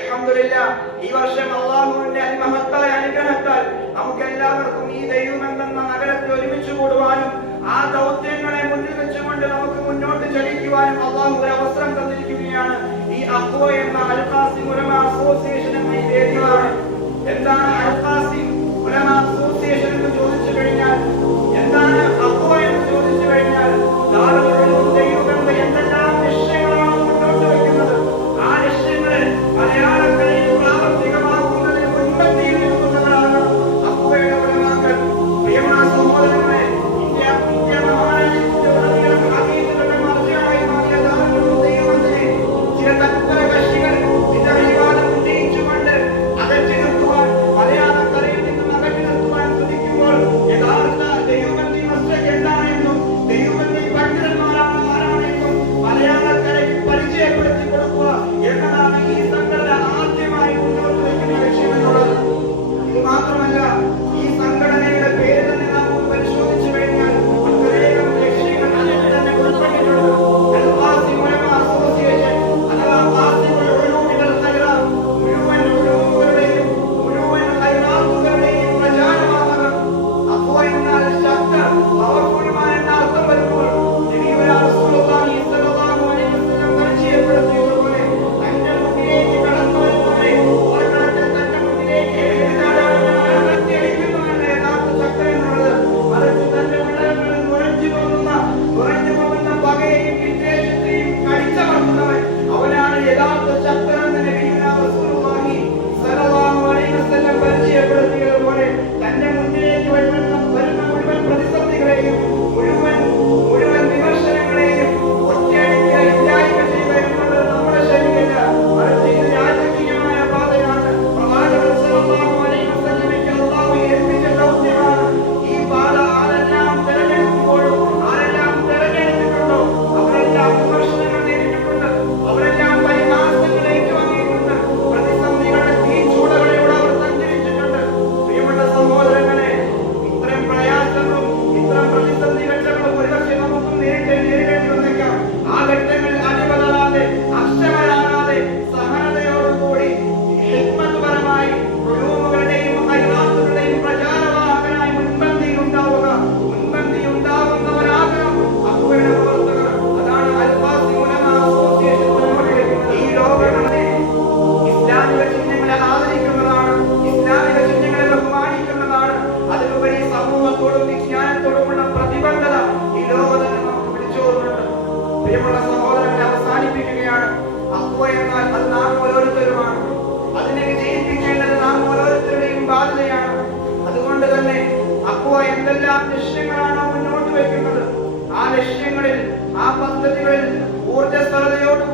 അൽഹംദുലില്ലാഹ്, ഈ വർഷം അല്ലാഹുവിന്റെ അതിമഹത്തായ അനുഗ്രഹത്താൽ നമുക്ക് എല്ലാവർക്കും ഈ ദൈവമെന്ന നഗരത്തിൽ ഒരുമിച്ച് കൂടുവാനും ആ ദൗത്യങ്ങളെ മുന്നിൽ വെച്ചുകൊണ്ട് നമുക്ക് മുന്നോട്ട് ചലിക്കുവാനും അല്ലാഹു ഒരു അവസരം തന്നിരിക്കുകയാണ്. ഈ അഖ്വ എന്ന അൽ ഖാസിം ഉലമ അസോസിയേഷൻ എന്ന ഈ വേദിയാണ്. എന്താണ് അൽ ഖാസിം ഉലമ അസോസിയേഷൻ എന്ന് ചോദിച്ചു കഴിഞ്ഞാൽ, എന്താണ് അഖ്വ എന്ന് ചോദിച്ചു കഴിഞ്ഞാൽ, ദൈവമെന്ന എന്തെല്ലാം ലക്ഷ്യങ്ങളാണ് മുന്നോട്ട് വയ്ക്കുന്നത്, ആ ലക്ഷ്യങ്ങളെ മലയാളക്കരയിൽ പ്രാവർത്തികമാക്കുന്നതിന് മുൻപന്തിയിൽ നിൽക്കുന്നവരാണ് അഖ്വയുടെ ഉലമാക്കൾ. പ്രിയമുള്ള സഹോദരങ്ങളെ, ഇന്ത്യ മഹാരാജ്യത്തിന്റെ ഉടനീളം ഹദീസുകളുടെ മർജിയായി മാറിയ ദാറുൽ ദൈവമതിനെ ചില തത്പര കക്ഷികൾ വിവാദം ഉന്നയിച്ചുകൊണ്ട് അകറ്റി നിർത്തുവാൻ, മലയാളക്കരയിൽ നിന്നും അകറ്റി നിർത്തുവാൻ ശ്രമിക്കുമ്പോൾ യഥാർത്ഥ ദൈവബന്ധി മസ്ജിദ് എന്താണെന്നും ദൈവബന്ധി പണ്ഡിതന്മാരാണ് ആരാണെന്നും മലയാളക്കരയ്ക്ക് പരിചയപ്പെടുത്തി കൊടുക്കുക എന്നതാണ് ഈ സംഘടന ആദ്യമായി മുന്നോട്ട് വയ്ക്കുന്ന ലക്ഷ്യമെന്നുള്ളത്. ഇത് മാത്രമല്ല, ഈ സംഘടനയുടെ പേര് തന്നെ നാം പരിശോധിച്ചു കഴിഞ്ഞാൽ അത്രയേറെ ലക്ഷ്യങ്ങൾ അതിൽ തന്നെ ഉൾപ്പെട്ടിട്ടുണ്ട്. അൽ ഖാസിം ഉലമ അസോസിയേഷൻ അഥവാ ഖാസിമുൽ ഉലൂമി വൽ ഖൈറാത്ത്, മുഴുവൻ ഉലൂമുകളുടെയും മുഴുവൻ ഖൈറാത്തുകളുടെയും പ്രചാരമാകുന്ന അഖ്വ എന്നാൽ ശക്ത പവർഫുൾമാൻ എന്ന അർത്ഥം വരുമ്പോൾ നബിയുനാ റസൂലുള്ളാഹി സ്വല്ലല്ലാഹു അലൈഹി വസല്ലം പരിചയപ്പെടുത്തിയതുപോലെ തന്റെ മുന്നിലേക്ക് കടന്നു വരുന്നവരെ ഒരെണ്ണത്തിൽ തന്റെ മുന്നിലേക്ക് എഴുതാടിക്കുന്നവരല്ല യഥാർത്ഥ ശക്ത എന്നുള്ളത്. മറിച്ച് തന്റെ ഉള്ളങ്ങളിൽ നുഴഞ്ഞു പോകുന്ന പകയെയും വിദ്വേഷത്തെയും കടിച്ചമർത്തുന്നവൻ, അവനാണ് യഥാർത്ഥ ശക്തനെന്ന് നബിയുനാ റസൂലുള്ളാഹി സ്വല്ലല്ലാഹു അലൈഹി വസല്ലം പരിചയപ്പെടുത്തിയതുപോലെ തന്റെ മുന്നിലേക്ക് വരുന്ന മുഴുവൻ പ്രതിസന്ധികളെയും മുഴുവൻ വിമർശനങ്ങളെയും ഒറ്റയടിക്ക് ഇല്ലായ്മ ചെയ്യുക എന്നുള്ളത് നമ്മുടെ ശൈലിയല്ല, മറിച്ച് ഇത് രാജകീയമായ പാതയാണ്. പ്രവാചകൻ സ്വല്ലല്ലാഹു അലൈഹി വസല്ലമയ്ക്ക് അല്ലാഹു ഏൽപ്പിച്ച ദൗത്യമാണ്. ഈ പാത ആരെല്ലാം തിരഞ്ഞെടുക്കുമ്പോഴും ആരെല്ലാം തിരഞ്ഞെടുത്തിട്ടുണ്ടോ അവരെല്ലാം വിമർശനങ്ങൾ നേരിട്ടിട്ടുണ്ട്, അവരെല്ലാം പരിഹാസങ്ങൾ ഏറ്റുവാങ്ങിയിട്ടുണ്ട്, പ്രതിസന്ധികളുടെ തീച്ചൂടകളിലൂടെ അവർ സഞ്ചരിച്ചിട്ടുണ്ട്. പ്രിയമുള്ള സഹോദരങ്ങളെ, ഇത്തരം പ്രയാസങ്ങളും ഇത്തരം പ്രതിസന്ധി ഘട്ടങ്ങളും ഒരുപക്ഷെ നമുക്കും നേരിടേണ്ടി വന്നേക്കാം. ആ ഘട്ടങ്ങളിൽ അടിപതറാതെ, അക്ഷമരാകാതെ, സഹനതയോടുകൂടി ഹിക്മത്തുപരമായി ഉലൂമുകളുടെയും ഖൈറാത്തുകളുടെയും പ്രചാരവാഹകനായി മുൻപന്തിയിൽ ഉണ്ടാവുന്നവരാകണം അഖ്വയുടെ പ്രവർത്തകർ. അതാണ് അൽ ഖാസിം ഉലമ അസോസിയേഷൻ മുന്നോട്ട് വയ്ക്കുന്നത്. ഈ ലോകങ്ങളെ ഇസ്ലാമിക ചിഹ്നങ്ങളെ ആദരിക്കുന്നതാണ്, ഇസ്ലാമിക ചിഹ്നങ്ങളെ ബഹുമാനിക്കുന്നതാണ്. അതിലുപരി സമൂഹത്തോടും വിജ്ഞാനത്തോടുമുള്ള പ്രതിബദ്ധത ഈ ലോകത്തിൽ നമുക്ക് പിടിച്ചോറുന്നുണ്ട്. പ്രിയമുള്ള സഹോദരങ്ങളെ, അവസാനിപ്പിക്കുകയാണ്. അഖ്വ എന്നാൽ അത് നാം ഓരോരുത്തരുമാണ്. അതിനെ വിജയിപ്പിക്കേണ്ടത് നാം ഓരോരുത്തരുടെയും ബാധ്യതയാണ്. അതുകൊണ്ട് തന്നെ അഖ്വ എന്തെല്ലാം ലക്ഷ്യങ്ങളാണോ മുന്നോട്ട് വയ്ക്കുന്നത്, ആ ലക്ഷ്യങ്ങളിൽ, ആ പദ്ധതികളിൽ ഊർജ്ജസ്വലതയോട്